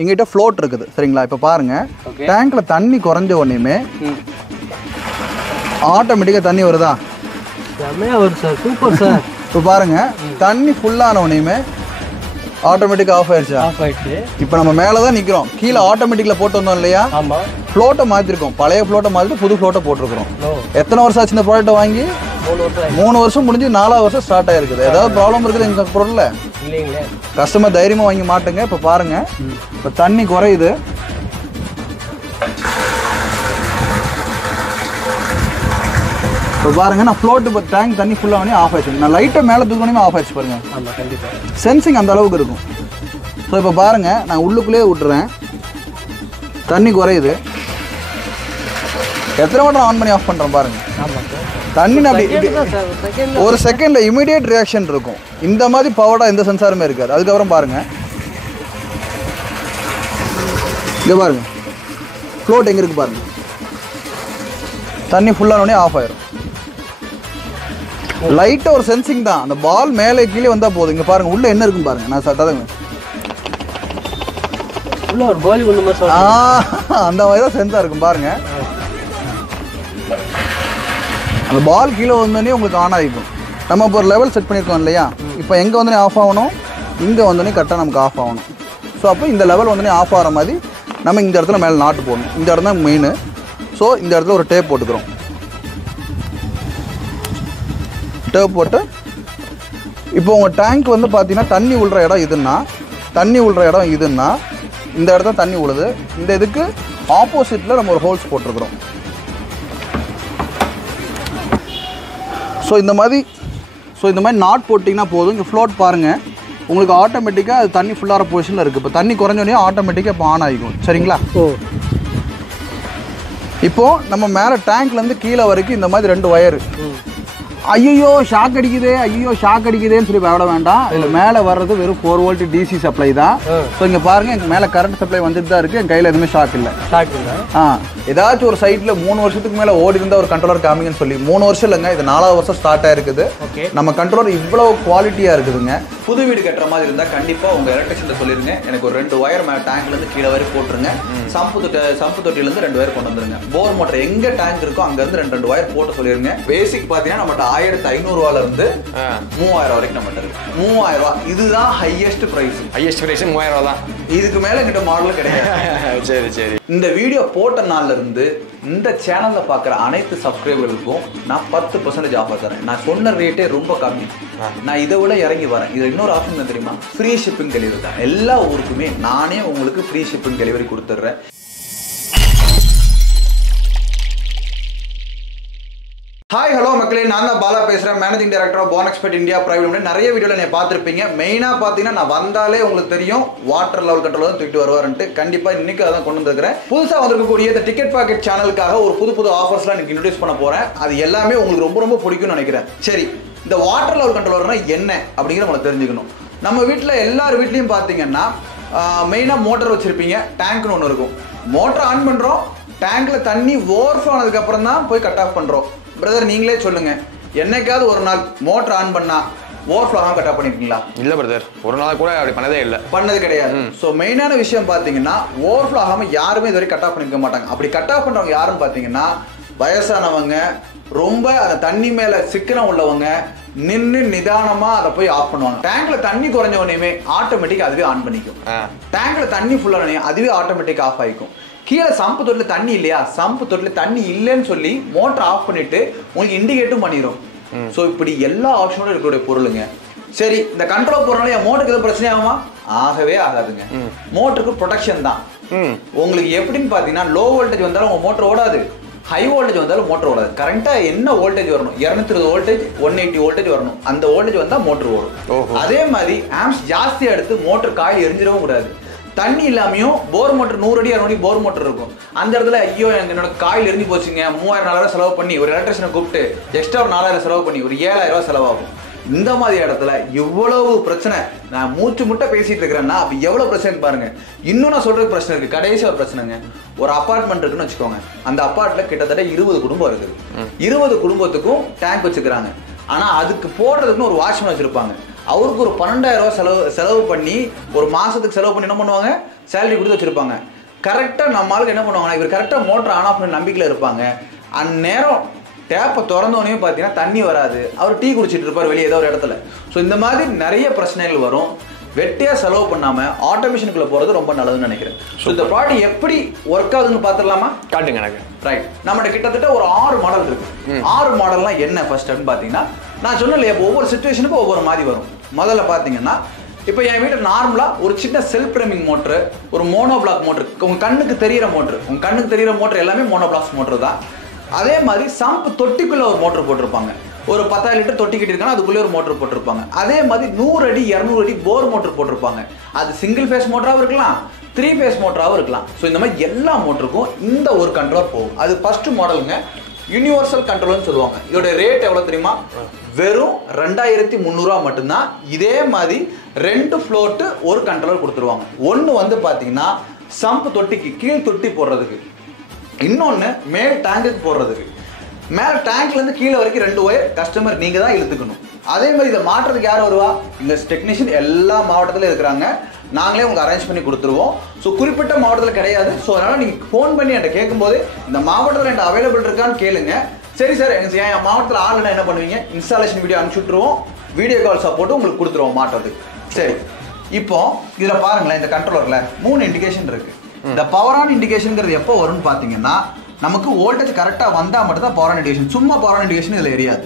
எங்கிட்ட ஃப்ளோட் இருக்குது சரிங்களா. இப்போ பாருங்கள், டேங்க்கில் தண்ணி குறைஞ்ச உடனேயுமே ஆட்டோமேட்டிக்காக தண்ணி வருதா? வருது சார், சூப்பர் சார். இப்போ பாருங்கள், தண்ணி ஃபுல்லான உடனேயுமே ஆட்டோமேட்டிக்காக ஆஃப் ஆயிடுச்சா? ஆஃப் ஆயிடுச்சு. இப்போ நம்ம மேலே தான் நிற்கிறோம், கீழே ஆட்டோமேட்டிக்கில் போட்டு வந்தோம் இல்லையா? ஆமாம். ஃப்ளோட்டை மாற்றிருக்கோம், பழைய ஃப்ளோட்டை மாற்றிட்டு புது ஃப்ளோட்டை போட்டிருக்கிறோம். எத்தனை வருஷம் ஆச்சு இந்த ப்ராடக்ட்டை வாங்கி? 3 வருஷம் முடிஞ்சு 4வது வருஷம் ஸ்டார்ட் ஆகிருக்குது. ஏதாவது ப்ராப்ளம் இருக்குது எங்கள் பொருளில்? இல்லைங்களே. கஸ்டமர் தைரியமாக வாங்கி மாட்டுங்க. இப்போ பாருங்கள், இப்போ தண்ணி குறையுது. இப்போ பாருங்க, நான் ஃப்ளோட்டு இப்போ டேங்க் தண்ணி ஃபுல்லாக பண்ணி ஆஃப் ஆயிடுச்சு. நான் லைட்டை மேலே தூக்கணுமே ஆஃப் ஆயிடுச்சு பாருங்க. ஆமாம், கண்டிப்பாக சென்சிங் அந்த அளவுக்கு இருக்கும். ஸோ இப்போ பாருங்கள், நான் உள்ளுக்குள்ளேயே விட்டுறேன், தண்ணி குறையுது. எத்தனை மட்டும் ஆன் பண்ணி ஆஃப் பண்ணுறேன் பாருங்கள். ஆமாம் சார். தண்ணி அப்படி ஒரு செகண்டில் இமீடியட் ரியாக்ஷன் இருக்கும். இந்த மாதிரி பவர்டாக எந்த சென்சாருமே இருக்காது. அதுக்கப்புறம் பாருங்கள், இங்கே பாருங்கள் ஃப்ளோட் எங்கே இருக்குது பாருங்கள். தண்ணி ஃபுல்லானோடனே ஆஃப் ஆயிரும். லைட்டாக ஒரு சென்சிங் தான். அந்த பால் மேலே கீழே வந்தால் போதும். இங்கே பாருங்கள், உள்ளே என்ன இருக்குன்னு பாருங்கள். நான் சட்டாதங்க உள்ள ஒரு கோலி ஒன்று மாதிரி அந்த மாதிரி தான் சென்சார் இருக்கும் பாருங்கள். அந்த பால் கீழே வந்தோடனே உங்களுக்கு ஆன் ஆகிக்கும். நம்ம இப்போ ஒரு லெவல் செட் பண்ணியிருக்கோம் இல்லையா? இப்போ எங்கே வந்தோடனே ஆஃப் ஆகணும், இங்கே வந்தோடனே கரெக்டாக நமக்கு ஆஃப் ஆகணும். ஸோ அப்போ இந்த லெவல் வந்தோடனே ஆஃப் ஆகிற மாதிரி நம்ம இந்த இடத்துல மேலே நாட்டு போடணும். இந்த இடம் தான் மெயின். ஸோ இந்த இடத்துல ஒரு டேப் போட்டுக்கிறோம். டேப் போட்டு இப்போ உங்கள் டேங்க் வந்து பார்த்தீங்கன்னா தண்ணி விழுற இடம் இதுன்னா இந்த இடத்துல தண்ணி விழுது. இந்த இதுக்கு ஆப்போசிட்டில் நம்ம ஒரு ஹோல்ஸ் போட்டிருக்கிறோம். ஸோ இந்த மாதிரி நாட் போட்டிங்கன்னா போதும். இங்கே ஃப்ளோட் பாருங்கள், உங்களுக்கு ஆட்டோமேட்டிக்காக அது தண்ணி ஃபுல்லாகிற பொசிஷனில் இருக்குது. இப்போ தண்ணி குறைஞ்சோடனே ஆட்டோமேட்டிக்காக இப்போ ஆன் ஆகிக்கும். சரிங்களா? இப்போது நம்ம மேலே டேங்க்லேருந்து கீழே வரைக்கும் இந்த மாதிரி 2 வயரு. ஐயோ ஷாக் அடிக்குதேன்னு சொல்லி விட வேண்டாம். இதில் மேலே வர்றது வெறும் 4 வோல்ட் டிசி சப்ளை தான். ஸோ இங்கே பாருங்கள், எங்கள் மேலே கரண்ட் சப்ளை வந்துட்டு தான் இருக்குது. என் கையில் எதுவுமே ஷாக் இல்லை. ஏதாச்சும் ஒரு சைட்டில் 3 வருஷத்துக்கு மேலே ஓடி இருந்தால் ஒரு கண்ட்ரோலர் காமிங்கன்னு சொல்லி 3 வருஷம் இல்லைங்க, இது 4வது வருஷம் ஸ்டார்ட் ஆகிருக்குது. நம்ம கண்ட்ரோலர் இவ்வளோ குவாலிட்டியாக இருக்குதுங்க. புது வீடு கட்டுற மாதிரி இருந்தால் கண்டிப்பாக உங்கள் எலக்ட்ரிஷியன் சொல்லிடுங்க, எனக்கு ஒரு 2 வயர் மேலே டேங்க்லேருந்து கீழே வரை போட்டுருங்க. சம்பு தொட்டிலேருந்து 2 வயர் கொண்டு வந்துருங்க. போர் மோட்டர் எங்கே டேங்க் இருக்கோ அங்கேருந்து 2 வயர் போட்டு சொல்லிடுங்க. பேசிக் பார்த்தீங்கன்னா நம்மகிட்ட 1500 இருந்து 3000 வரைக்கும் நம்மகிட்ட இருக்கு. 3000 ரூபா இதுதான் ஹையஸ்ட் பிரைஸ். 3000 தான். இதுக்கு மேலே எங்கிட்ட மாடல் கிடையாது. சரி. இந்த வீடியோ போட்ட நாள்ல இருந்து இந்த சேனல்ல பார்க்குற அனைத்து சப்ஸ்கிரைபர்களுக்கும் நான் 10% ஆஃபர் தரேன். நான் சொன்ன ரேட்டே ரொம்ப கம்மி. நான் இதை விட இறங்கி வரேன். இதில் இன்னொரு ஆப்ஷன் என்ன தெரியுமா? ஃப்ரீ ஷிப்பிங் டெலிவரி தான். எல்லா ஊருக்குமே நானே உங்களுக்கு ஃப்ரீ ஷிப்பிங் டெலிவரி கொடுத்துட்றேன். ஹாய் ஹலோ மக்களே, நான் தான் பாலா பேசுகிறேன், managing director of Pan Expert India private limited. நிறைய வீடியோவில் நீங்கள் பார்த்துருப்பீங்க. மெயினாக பார்த்தீங்கன்னா நான் வந்தாலே உங்களுக்கு தெரியும் வாட்டர் லெவல் கண்ட்ரோல் தான் தூக்கிட்டு வருவாருன்ட்டு. கண்டிப்பாக இன்றைக்கி அதான் கொண்டு வந்துருக்கிறேன். புதுசாக வந்திருக்கக்கூடிய இந்த டிக்கெட் பாக்கெட் சேனலுக்காக ஒரு புது ஆஃபர்ஸ்லாம் எனக்கு இன்ட்ரோடியூஸ் பண்ண போகிறேன். அது எல்லாமே உங்களுக்கு ரொம்ப பிடிக்கும்னு நினைக்கிறேன். சரி, இந்த வாட்டர் லெவல் கண்ட்ரோலர்னா என்ன அப்படிங்கிற நம்மளை தெரிஞ்சுக்கணும். நம்ம வீட்டில் எல்லார் வீட்லேயும் பார்த்தீங்கன்னா மெயினாக மோட்டர் வச்சுருப்பீங்க. டேங்க்னு ஒன்று இருக்கும். மோட்டர் ஆன் பண்ணுறோம், டேங்க்கில் தண்ணி ஓவர்ஃப்ளோ ஆனதுக்கப்புறம் தான் போய் கட் ஆஃப் பண்ணுறோம். பிரதர் நீங்களே சொல்லுங்க, என்னைக்காவது ஒரு நாள் மோட்டர் ஆன் பண்ணா ஓவர்ஃப்ளோ ஆகாம கட் ஆஃப் பண்ணிருக்கீங்களா? இல்ல பிரதர், ஒரு நாள் கூட அப்படி பண்ணது கிடையாது. ஸோ மெயினான விஷயம் பார்த்தீங்கன்னா ஓவர்ஃப்ளோ ஆகாம யாருமே இதுவரை கட் ஆஃப் பண்ணிக்க மாட்டாங்க. அப்படி கட் ஆஃப் பண்றவங்க யாருன்னு பார்த்தீங்கன்னா வயசானவங்க, ரொம்ப அந்த தண்ணி மேல சிக்கனம் உள்ளவங்க, நின்று நிதானமா அதை போய் ஆஃப் பண்ணுவாங்க. டேங்க்ல தண்ணி குறைஞ்ச உடனே ஆட்டோமேட்டிக் அதுவே ஆன் பண்ணிக்கும். டேங்க்ல தண்ணி ஃபுல்லான அதுவே ஆட்டோமேட்டிக் ஆஃப் ஆகிக்கும். கீழே சம்பு தொட்டில் தண்ணி இல்லையா, சம்பு தொட்டில் தண்ணி இல்லைன்னு சொல்லி மோட்டர் ஆஃப் பண்ணிட்டு உங்களுக்கு இண்டிகேட்டும் பண்ணிடும். ஸோ இப்படி எல்லா ஆப்ஷனோட இருக்கக்கூடிய பொருளுங்க. சரி, இந்த கண்ட்ரோல் போறனால என் மோட்டருக்கு எதுவும் பிரச்சனை ஆகுமா? ஆகவே ஆகாதுங்க. மோட்டருக்கு ப்ரொடெக்ஷன் தான். உங்களுக்கு எப்படின்னு பார்த்தீங்கன்னா லோ வோல்டேஜ் வந்தாலும் உங்க மோட்டர் ஓடாது, ஹை வோல்டேஜ் வந்தாலும் மோட்டர் ஓடாது. கரெக்டாக என்ன வோல்டேஜ் வரணும், 220 வோல்டேஜ் 180 வோல்டேஜ் வரணும். அந்த வோல்டேஜ் வந்தால் மோட்டர் ஓடும். அதே மாதிரி ஆம்ஸ் ஜாஸ்தியாக எடுத்து மோட்டர் காய் எரிஞ்சிடவும் கூடாது. தண்ணி இல்லாமையும் போர் மோட்டர் 100 அடி 200 அடி போர் மோட்டர் இருக்கும். அந்த இடத்துல ஐயோ என்னோட காயில் எரிஞ்சு போச்சுங்க, 3000-4000 செலவு பண்ணி ஒரு எலக்ட்ரிஷனை கூப்பிட்டு எக்ஸ்ட்ரா ஒரு 4000 செலவு பண்ணி ஒரு 7000 செலவாகும். இந்த மாதிரி இடத்துல இவ்வளவு பிரச்சனை, நான் மூச்சு முட்டை பேசிட்டு இருக்கிறேன்னா அப்ப எவ்வளவு பிரச்சனை பாருங்க. இன்னும் நான் சொல்றது பிரச்சனை இருக்கு. கடைசி ஒரு பிரச்சனைங்க, ஒரு அபார்ட்மெண்ட் இருக்குன்னு வச்சுக்கோங்க. அந்த அபார்ட்ல கிட்டத்தட்ட 20 குடும்பம் இருக்குது. 20 குடும்பத்துக்கும் டேங்க் வச்சுக்கிறாங்க. ஆனா அதுக்கு போடுறதுக்குன்னு ஒரு வாட்ச்மேன் வச்சிருப்பாங்க. அவருக்கு ஒரு 12,000 ரூபா செலவு பண்ணி ஒரு மாதத்துக்கு செலவு பண்ணி என்ன பண்ணுவாங்க, சேலரி கொடுத்து வச்சுருப்பாங்க. கரெக்டாக நம்ம ஆளுக்கு என்ன பண்ணுவாங்கன்னா, இவர் கரெக்டாக மோட்டர் ஆன் ஆஃப் பண்ண நம்பிக்கையில் இருப்பாங்க. அந்நேரம் டேப்பை திறந்தோடனே பார்த்தீங்கன்னா தண்ணி வராது, அவர் டீ குடிச்சிட்டு இருப்பார் வெளியே ஏதோ ஒரு இடத்துல. ஸோ இந்த மாதிரி நிறைய பிரச்சனைகள் வரும். வெட்டியாக செலவு பண்ணாமல் ஆட்டோமேஷனுக்குள்ளே போகிறது ரொம்ப நல்லதுன்னு நினைக்கிறேன். ஸோ இந்த ப்ராடக்ட் எப்படி ஒர்க் ஆகுதுன்னு பார்த்துடலாமா? காட்டுங்க எனக்கு. ரைட், நம்மகிட்ட கிட்டத்தட்ட ஒரு 6 மாடல் இருக்கு. 6 மாடல்லாம் என்ன ஃபர்ஸ்ட் அப்படின்னு பார்த்தீங்கன்னா, நான் சொன்னேன் இல்லையா, ஒவ்வொரு சுச்சுவேஷனுக்கும் ஒவ்வொரு மாதிரி வரும். முதல்ல பார்த்தீங்கன்னா, இப்போ என் வீட்டில் நார்மலாக ஒரு சின்ன செல்ஃப் ஃப்ரேமிங் மோட்ரு, ஒரு மோனோ பிளாக் மோட்ரு, உங்கள் கண்ணுக்கு தெரிகிற மோட்ரு, உங்கள் கண்ணுக்கு தெரிகிற மோட்ரு எல்லாமே மோனோ பிளாக்ஸ் மோட்ரு தான். அதே மாதிரி சம்ப் தொட்டிக்குள்ளே ஒரு மோட்ரு போட்டிருப்பாங்க. ஒரு 10,000 லிட்டர் தொட்டி கட்டிருக்காங்க, அதுக்குள்ளே ஒரு மோட்டர் போட்டிருப்பாங்க. அதே மாதிரி 100 அடி 200 அடி போர் மோட்டர் போட்டிருப்பாங்க. அது சிங்கிள் ஃபேஸ் மோட்டராகவும் இருக்கலாம், 3 ஃபேஸ் மோட்டராகவும் இருக்கலாம். ஸோ இந்த மாதிரி எல்லா மோட்டருக்கும் இந்த ஒரு கண்ட்ரோல் போகும். அது ஃபர்ஸ்ட் மாடலுங்க, யூனிவர்சல் கண்ட்ரோல்னு சொல்லுவாங்க. இதோட ரேட் எவ்வளோ தெரியுமா? வெறும் 2,300 ரூபா மட்டும்தான். இதே மாதிரி 2 ஃப்ளோட்டு ஒரு கண்ட்ரோலர் கொடுத்துருவாங்க. ஒன்று வந்து பார்த்தீங்கன்னா சம்ப் தொட்டிக்கு கீழ் தொட்டி போடுறதுக்கு, இன்னொன்று மேல் டேங்குக்கு போடுறதுக்கு. மேலே டேங்க்லேருந்து கீழே வரைக்கும் 2 ஒயர் கஸ்டமர் நீங்கள் தான் இழுத்துக்கணும். அதே மாதிரி இதை மாற்றுறதுக்கு யார் வருவா? இந்த டெக்னீஷியன் எல்லா மாவட்டத்திலும் இருக்கிறாங்க, நாங்களே உங்களுக்கு அரேஞ்ச் பண்ணி கொடுத்துருவோம். ஸோ குறிப்பிட்ட மாவட்டத்தில் கிடையாது. ஸோ அதனால் நீங்கள் ஃபோன் பண்ணி என்கிட்ட கேட்கும்போது இந்த மாவட்டத்தில் என்கிட்ட அவைலபிள் இருக்கான்னு கேளுங்க. சரி சார், எனக்கு என் மாவட்டத்தில் ஆளுன்னா என்ன பண்ணுவீங்க, இன்ஸ்டாலேஷன் வீடியோ அனுப்பிச்சி விட்ருவோம், வீடியோ கால் சப்போர்ட்டும் உங்களுக்கு கொடுத்துருவோம் மாட்டுறதுக்கு. சரி, இப்போ இதில் பாருங்களேன், இந்த கண்ட்ரோலரில் 3 இண்டிகேஷன் இருக்குது. இந்த பவர் ஆன் இண்டிகேஷனுங்கிறது எப்போ வரும்னு பார்த்தீங்கன்னா, நமக்கு வோல்டேஜ் கரெக்டாக வந்தால் மட்டும்தான் பவர் ஆன் இண்டிகேஷன். சும்மா பவர் ஆன் இண்டிகேஷன் இதில் எரியாது.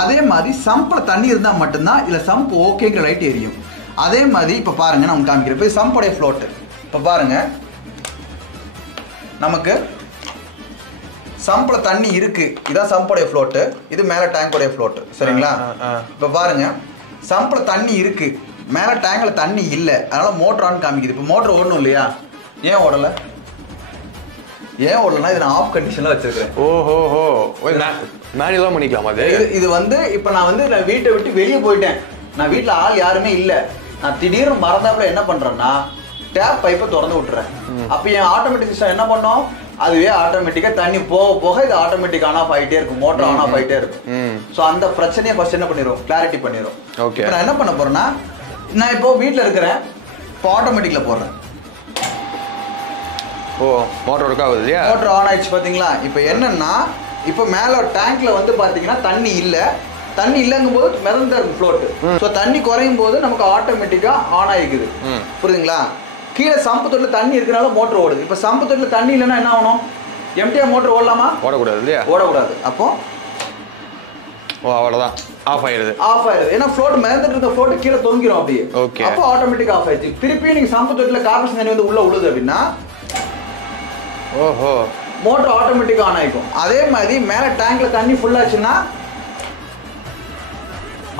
அதே மாதிரி சம்பில் தண்ணி இருந்தால் மட்டும்தான் இதில் சம்ப் ஓகேங்கிற லைட் எரியும். அதே மாதிரி இப்போ பாருங்க, நான் உங்களுக்கு காமிக்கிறேன். இப்போ சம்போடைய ஃப்ளோட்டு இப்போ பாருங்க, நமக்கு சம்பில் தண்ணி இருக்கு, இதான் சம்போடைய ஃப்ளோட்டு, இது மேலே டேங்கோடைய ஃப்ளோட்டு. சரிங்களா? இப்போ பாருங்க, சம்பில் தண்ணி இருக்கு, மேலே டேங்கில் தண்ணி இல்லை, அதனால மோட்டர் ஆன் காமிக்குது. இப்போ மோட்டர் ஓடணும் இல்லையா? ஏன் ஓடலை? ஏன் ஓடலன்னா இது நான் ஆஃப் கண்டிஷன்ல வச்சிருக்கேன். ஓஹோ, மேனுவலா பண்ணிக்கலாம். அது இது வந்து இப்போ நான் வந்து வீட்டை விட்டு வெளியே போயிட்டேன், நான் வீட்டில் ஆள் யாருமே இல்லை, நான் திடீர்னு மறந்தாப்புல என்ன பண்றேன்னா டேப் பைப்பை திறந்து விட்டுறேன். அப்போ என் ஆட்டோமேட்டிக் சிஸ்டம் என்ன பண்ணும், அதுவே ஆட்டோமேட்டிக்காக தண்ணி போக போக இது ஆட்டோமேட்டிக் ஆன் ஆஃப் ஆகிட்டே இருக்கும், மோட்டர் ஆன் ஆஃப் ஆகிட்டே இருக்கும். ஸோ அந்த பிரச்சனையை ஃபர்ஸ்ட் என்ன பண்ணிடும், கிளாரிட்டி பண்ணிடும். ஓகே, நான் என்ன பண்ண போறேன்னா, நான் இப்போ வீட்டில் இருக்கிறேன், இப்போ ஆட்டோமேட்டிக்ல போடுறேன். ஓ, மோட்டர் ஒர்க் ஆகுது இல்லையா? மோட்டர் ஆன் ஆயிடுச்சு பார்த்தீங்களா? இப்போ என்னன்னா, இப்போ மேலே டேங்க்ல வந்து பார்த்தீங்கன்னா தண்ணி இல்லை, தண்ணி இல்லைங்கும் போது மிதந்த இருக்கும் ஃப்ளோட்டு. ஸோ தண்ணி குறையும் போது நமக்கு ஆட்டோமேட்டிக்காக ஆன் ஆகிக்குது. புரியுதுங்களா? கீழே சம்பு தொட்டில் தண்ணி இருக்கிறனால மோட்டர் ஓடுது. இப்போ சம்பு தொட்டில் தண்ணி இல்லைன்னா என்ன ஆகணும், எம்டிஆ மோட்டர் ஓடலாமா? ஓடக்கூடாது இல்லையா? ஓடக்கூடாது. அப்போ அவ்வளோதான், ஆஃப் ஆயிடுது. ஆஃப் ஆயிடுது. ஏன்னா ஃப்ளோட் மிதந்துட்டு இருக்க ஃப்ளோட் கீழே தொங்கிரும் அப்படியே. ஓகே, அப்போ ஆட்டோமேட்டிக் ஆஃப் ஆயிடுச்சு. திருப்பி நீங்கள் சம்பு தொட்டில் கார்பரேஷன் தண்ணி வந்து உள்ள உழுது அப்படின்னா ஓஹோ, மோட்டர் ஆட்டோமேட்டிக் ஆன் ஆகிக்கும். அதே மாதிரி மேலே டேங்க்ல தண்ணி ஃபுல்லாச்சுன்னா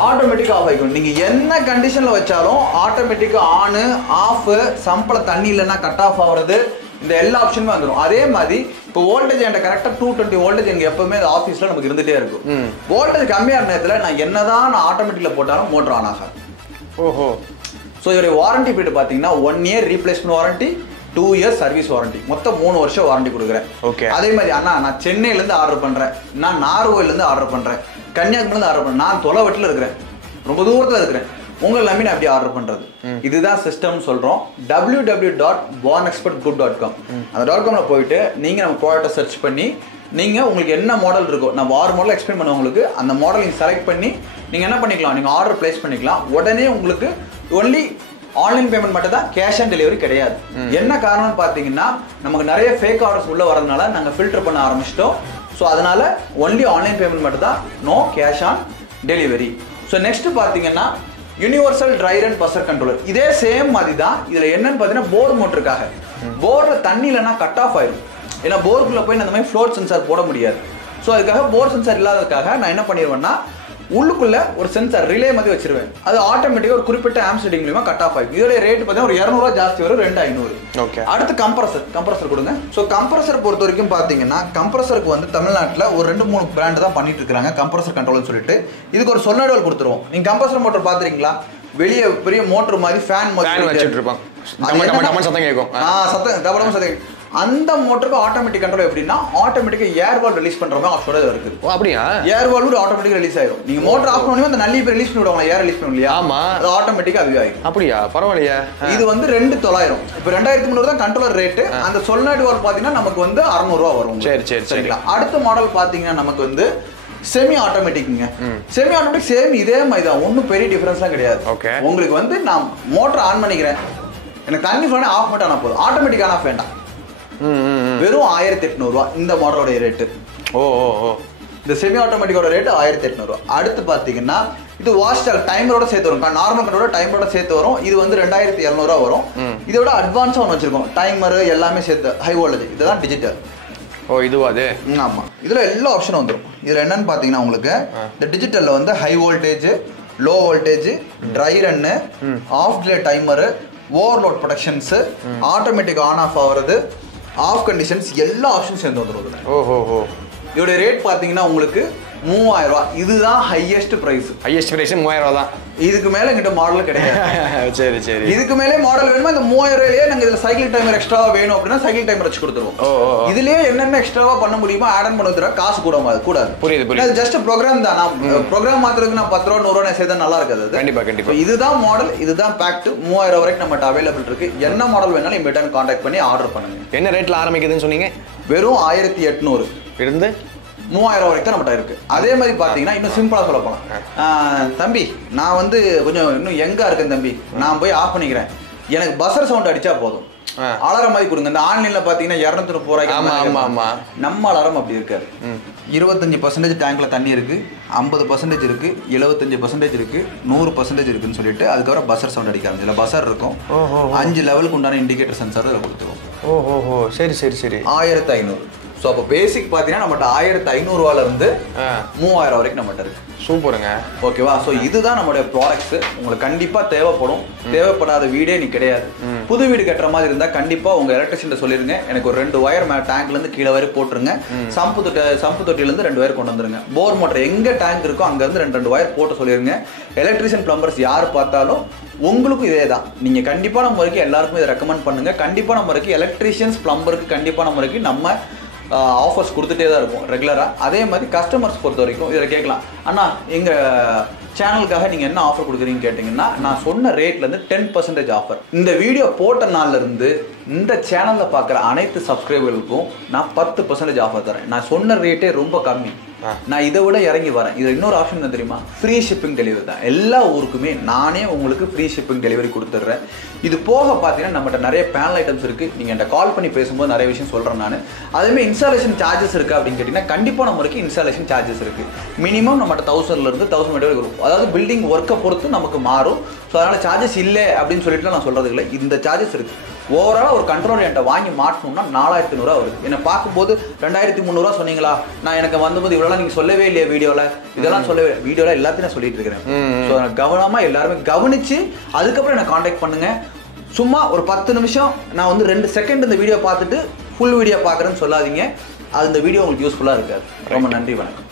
ஆட்டோமேட்டிக் ஆஃப் ஆகிக்கும். நீங்கள் என்ன கண்டிஷனில் வச்சாலும் ஆட்டோமேட்டிக் ஆனு ஆஃபு, சம்பில் தண்ணி இல்லைன்னா கட் ஆஃப் ஆகுறது, இந்த எல்லா ஆப்ஷனுமே வந்துடும். அதே மாதிரி இப்போ வோல்டேஜ் என்கிட்ட கரெக்டாக 220 வோல்டேஜ் எனக்கு எப்பவுமே ஆஃபீஸில் நமக்கு இருந்துகிட்டே இருக்கும். வோல்டேஜ் கம்மியான நேரத்தில் நான் என்னதான் ஆட்டோமேட்டிக்கில் போட்டாலும் மோட்டர் ஆன் ஆகாது. ஓஹோ. ஸோ இதோடைய வாரண்டி பீரியட் பார்த்தீங்கன்னா 1 year replacement warranty, 2 years service warranty, மொத்தம் 3 வருஷம் வாரண்டி கொடுக்குறேன். ஓகே. அதே மாதிரி அண்ணா நான் சென்னையிலேருந்து ஆர்டர் பண்ணுறேன், நான் நார்வேலேருந்து ஆர்டர் பண்ணுறேன், கன்னியாகுமரிலேருந்து ஆர்டர் பண்ணுறேன், நான் தொலைவட்டில் இருக்கிறேன், ரொம்ப தூரத்தில் இருக்கிறேன், உங்களை நம்பி நான் அப்படி ஆர்டர் பண்ணுறது. இதுதான் சிஸ்டம் சொல்கிறோம். www.bornexpertgroup.com அந்த .comல போயிட்டு நீங்கள் நம்ம ப்ராடக்ட்டை சர்ச் பண்ணி நீங்கள் உங்களுக்கு என்ன மாடல் இருக்கோ, நான் 6 மாடல் எக்ஸ்பிளைன் பண்ண உங்களுக்கு, அந்த மாடல் நீங்கள் செலக்ட் பண்ணி நீங்கள் என்ன பண்ணிக்கலாம், நீங்கள் ஆர்டர் பிளேஸ் பண்ணிக்கலாம். உடனே உங்களுக்கு ஒன்லி ஆன்லைன் பேமெண்ட் மட்டும் தான், கேஷ் ஆன் டெலிவரி கிடையாது. என்ன காரணம்னு பார்த்தீங்கன்னா, நமக்கு நிறைய ஃபேக் ஆர்டர்ஸ் உள்ள வரதுனால நாங்கள் ஃபில்டர் பண்ண ஆரம்பிச்சிட்டோம். ஸோ அதனால ஒன்லி ஆன்லைன் பேமெண்ட் மட்டும் தான், no cash on delivery. So next பார்த்தீங்கன்னா universal dry run buzzer controller. இதே சேம் மாதிரி தான். இதில் என்னன்னு பார்த்தீங்கன்னா, போர் மோட்டருக்காக போரில் தண்ணி இல்லைன்னா கட் ஆஃப் ஆயிடும். ஏன்னா போருக்குள்ளே போய் அந்த மாதிரி ஃப்ளோட் சென்சார் போட முடியாது. ஸோ அதுக்காக போர் சென்சார் இல்லாததுக்காக நான் என்ன பண்ணிடுவேன்னா, உள்ளுக்குள்ள ஒரு சென்சார் ரிலே மாதிரி வச்சிருவேன். அது ஆட்டோமேட்டிக்காக ஒரு குறிப்பிட்ட ஆம்ப் செட்டிங் மூலமா கட் ஆஃப் ஆகும். இதோட ரேட் பார்த்தீங்கன்னா ஒரு 200 ரூபா ஜாஸ்தி வரும், 2500. ஓகே. அடுத்து கம்ப்ரஸர் கொடுங்க. ஸோ கம்ப்ரஸர் பொறுத்த வரைக்கும் பார்த்தீங்கன்னா, கம்ப்ரஸருக்கு வந்து தமிழ்நாட்டில் ஒரு 2-3 பிராண்டு தான் பண்ணிட்டு இருக்காங்க கம்ப்ரஸர் கண்ட்ரோல்னு சொல்லிட்டு. இதுக்கு ஒரு சொன்னடல் கொடுத்துருவோம். நீங்க கம்ப்ரஸர் மோட்டர் பார்த்துருக்கீங்களா? வெளியே பெரிய மோட்டர் மாதிரி ஃபேன் மாதிரி வச்சுட்டு இருப்பாங்க, சத்தம் கேட்கும். சத்தம் தபடமா சத்தம். அந்த மோட்டருக்கு ஆட்டோமேட்டிக் கண்ட்ரோல் எப்படின்னா ஆட்டோமேட்டிக்கா ஏர் வால்வ் ரிலீஸ் பண்ற மாதிரி ஆப்ஷனோட இருக்கு. ஓ அப்படியா? ஏர் வால்வ் ஆட்டோமேட்டிக்கா ரிலீஸ் ஆயிடும். நீங்க மோட்டர் ஆஃப் பண்ணி அந்த நல்லி ரிலீஸ் பண்ணி விடுவாங்க, ஏர் ரிலீஸ் பண்ணுவீங்க. ஆமா, அது ஆட்டோமேட்டிக்கா அதுவே ஆயிடும். அப்படியா? பரவாயில்லையா? இது வந்து 2300. இப்போ 2300 தான் கண்ட்ரோலர் ரேட். அந்த சொலினாய்டு வால்வ் பாத்தீங்கன்னா நமக்கு வந்து 600 ரூபாய் வரும். சரி சரி சரிங்களா. அடுத்த மாடல் பாத்தீங்கன்னா நமக்கு வந்து செமி ஆட்டோமேட்டிக்ங்க. செமி ஆட்டோமேட்டிக் சேம் இதே மாதிரி தான், ஒன்றும் பெரிய டிஃபரன்ஸ்லாம் கிடையாது. உங்களுக்கு வந்து நான் மோட்டர் ஆன் பண்ணிக்கிறேன், எனக்கு தண்ணி ஃபுல்லாக ஆஃப் மட்டும் ஆனால் போதும், ஆட்டோமேட்டிக் ஆன் ஆஃப் வேண்டாம். வெறும் 1800 ரூபா இந்த மாடலோட ரேட்டு. ஓ ஓ ஓ இந்த செமி ஆட்டோமேட்டிக்கோட ரேட்டு 1800 ரூபா. அடுத்து பார்த்தீங்கன்னா இது வாஷ்டால் டைமரோட சேர்த்து வரும், நார்மல் கண்ட்ரோலோட டைமரோட சேர்த்து வரும். இது வந்து 2700 ரூபா வரும். இதோட அட்வான்ஸாக ஒன்று வச்சிருக்கோம், டைமர் எல்லாமே சேர்த்து, ஹை வோல்டேஜ். இதுதான் டிஜிட்டல். ஓ இதுவா அது? ஆமாம், இதில் எல்லா ஆப்ஷனும் வந்துடும். இதில் என்னன்னு பார்த்தீங்கன்னா உங்களுக்கு இந்த டிஜிட்டலில் வந்து high voltage, low voltage, dry run, off delay timer, overload protections, automatic on off ஆகிறது, ஆஃப் கண்டிஷன்ஸ், எல்லா ஆப்ஷனும் சேர்ந்து வந்துடும். ஓஹோ. இதோட ரேட் பார்த்தீங்கன்னா உங்களுக்கு 3000 ரூபா. இதுதான் ஹையஸ்ட் பிரைஸ். ஹையஸ்ட் பிரைஸ் 3000 ரூபா தான். இதுக்கு மேல எங்கிட்ட மாடல் கிடையாது. சரி சரி. இதுக்கு மேலே மாடல் வேணுமா இந்த 3000 ரூபாயிலேயே நாங்கள் இதில் சைக்கிள் டைமர் எக்ஸ்ட்ராவா வேணும் அப்படின்னா சைக்கிள் டைமர் வச்சு கொடுத்துருவோம். இதுலயே என்னென்ன எக்ஸ்ட்ராவா பண்ண முடியுமோ ஆட் ஆன் பண்ண காசு கூடாது. புரியுது புரியுது. அது ஜஸ்ட் ப்ரோக்ராம் தான். நான் ப்ரோக்ராம் மாத்துறதுக்கு நான் 10 ரூபா 100 ரூபா சேர்த்தா நல்லா இருக்காது. கண்டிப்பா கண்டிப்பா. இதுதான் மாடல், இதுதான் பேக்ட். 3000 வரைக்கும் நம்மகிட்ட அவைலபிள் இருக்கு. என்ன மாடல் வேணாலும் இமீடியட்டா கான்டாக்ட் பண்ணி ஆர்டர் பண்ணுங்க. என்ன ரேட்ல ஆரம்பிக்குதுன்னு சொன்னீங்க? வெறும் 1800 இருந்து 3000 வரைக்கும் தான் நம்மகிட்ட இருக்கு. அதே மாதிரி பாத்தீங்கன்னா இன்னும் சிம்பிளா சொல்ல போலாம், தம்பி நான் வந்து கொஞ்சம் இன்னும் எங்கா இருக்கேன் தம்பி, நான் போய் ஆஃப் பண்ணிக்கிறேன், எனக்கு பஸ்ஸர் சவுண்ட் அடிச்சா போதும், அலாரம் மாதிரி கொடுங்க. இந்த ஆன்லைன்ல பாத்தீங்கன்னா 230 ரூபாய்க்கு நம்ம அலாரம் அப்படி இருக்காது. 25% டேங்க்ல தண்ணி இருக்கு, 50% இருக்கு, 75% இருக்கு, 100% இருக்குன்னு சொல்லிட்டு அதுக்கப்புறம் பஸ்ஸர் சவுண்ட் அடிக்காது. இதுல பஸ்ஸர் இருக்கும், 5 லெவலுக்கு உண்டான இண்டிகேட்டர் சென்சார் இதில் கொடுத்துருவோம். ஓஹோ சரி சரி சரி. 1500. ஸோ அப்போ பேசிக் பார்த்தீங்கன்னா நம்மகிட்ட 1500 ரூபாயிலிருந்து 3000 வரைக்கும் நம்மகிட்ட இருக்கு. சூப்பருங்க. ஓகேவா? ஸோ இதுதான் நம்மளுடைய ப்ராடக்ட்ஸ். உங்களுக்கு கண்டிப்பாக தேவைப்படும். தேவைப்படாத வீடே நீ கிடையாது. புது வீடு கட்டுற மாதிரி இருந்தால் கண்டிப்பாக உங்கள் எலக்ட்ரிஷியன் சொல்லிருங்க, எனக்கு ஒரு 2 ஒயர் டேங்க்லேருந்து கீழே வரை போட்டுருங்க, சம்பு தொட்டிலேருந்து 2 ஒயர் கொண்டு வந்துருங்க, போர் மோட்டர் எங்கே டேங்க் இருக்கோ அங்கேருந்து 2 ஒயர் போட்டு சொல்லிருங்க. எலக்ட்ரிஷியன் பிளம்பர்ஸ் யார் பார்த்தாலும் உங்களுக்கும் இதே தான். நீங்கள் கண்டிப்பான முறைக்கு எல்லாருக்கும் இதை ரெக்கமெண்ட் பண்ணுங்கள். கண்டிப்பான முறைக்கு எலக்ட்ரிஷியன்ஸ் பிளம்பருக்கு கண்டிப்பான முறைக்கு நம்ம ஆஃபர்ஸ் கொடுத்துட்டே தான் இருக்கும் ரெகுலராக. அதே மாதிரி கஸ்டமர்ஸ் பொறுத்த வரைக்கும் இதில் கேட்கலாம், அண்ணா எங்கள் சேனலுக்காக நீங்கள் என்ன ஆஃபர் கொடுக்குறீங்கன்னு கேட்டிங்கன்னா நான் சொன்ன ரேட்லேருந்து 10% ஆஃபர். இந்த வீடியோ போட்ட நாள்லேருந்து இந்த சேனலில் பார்க்குற அனைத்து சப்ஸ்கிரைபர்களுக்கும் நான் 10% ஆஃபர் தரேன். நான் சொன்ன ரேட்டே ரொம்ப கம்மி, நான் இதை விட இறங்கி வரேன். இதில் இன்னொரு ஆப்ஷன் என்ன தெரியுமா? ஃப்ரீ ஷிப்பிங் டெலிவரி தான். எல்லா ஊருக்குமே நானே உங்களுக்கு ஃப்ரீ ஷிப்பிங் டெலிவரி கொடுத்துட்றேன். இது போக பார்த்தீங்கன்னா நம்மகிட்ட நிறைய பேனல் ஐட்டம்ஸ் இருக்குது. நீங்கள் என்கிட்ட கால் பண்ணி பேசும்போது நிறைய விஷயம் சொல்கிறேன் நான். அதேமாதிரி இன்ஸ்டாலேஷன் சார்ஜஸ் இருக்குது அப்படின்னு கேட்டிங்கன்னா கண்டிப்பான முறைக்கு இன்ஸ்டாலேஷன் சார்ஜஸ் இருக்குது. மினிமம் நம்மகிட்ட 1000லேருந்து 1000 வரைக்கும் இருக்கும். அதாவது பில்டிங் ஒர்க்கை பொறுத்து நமக்கு மாறும். ஸோ அதனால் சார்ஜஸ் இல்லை அப்படின்னு சொல்லிட்டு நான் சொல்கிறது இல்லை, இந்த சார்ஜஸ் இருக்குது. ஓவராலாக ஒரு கண்ட்ரோல் என்கிட்ட வாங்கி மாட்டணும்னா 4500 வருது. என்னை பார்க்கும்போது 2300 சொன்னீங்களா, நான் எனக்கு வந்தபோது இவ்வளோலாம் நீங்கள் சொல்லவே இல்லையா வீடியோவில், இதெல்லாம் சொல்லவே வீடியோவில் எல்லாத்தையும் நான் சொல்லிட்டு இருக்கிறேன். ஸோ கவனமாக எல்லாருமே கவனித்து அதுக்கப்புறம் என்னை காண்டாக்ட் பண்ணுங்கள். சும்மா ஒரு 10 நிமிஷம் நான் வந்து 2 செகண்ட் இந்த வீடியோ பார்த்துட்டு ஃபுல் வீடியோ பார்க்குறேன்னு சொல்லாதீங்க. அது இந்த வீடியோ உங்களுக்கு யூஸ்ஃபுல்லாக இருக்காது. ரொம்ப நன்றி, வணக்கம்.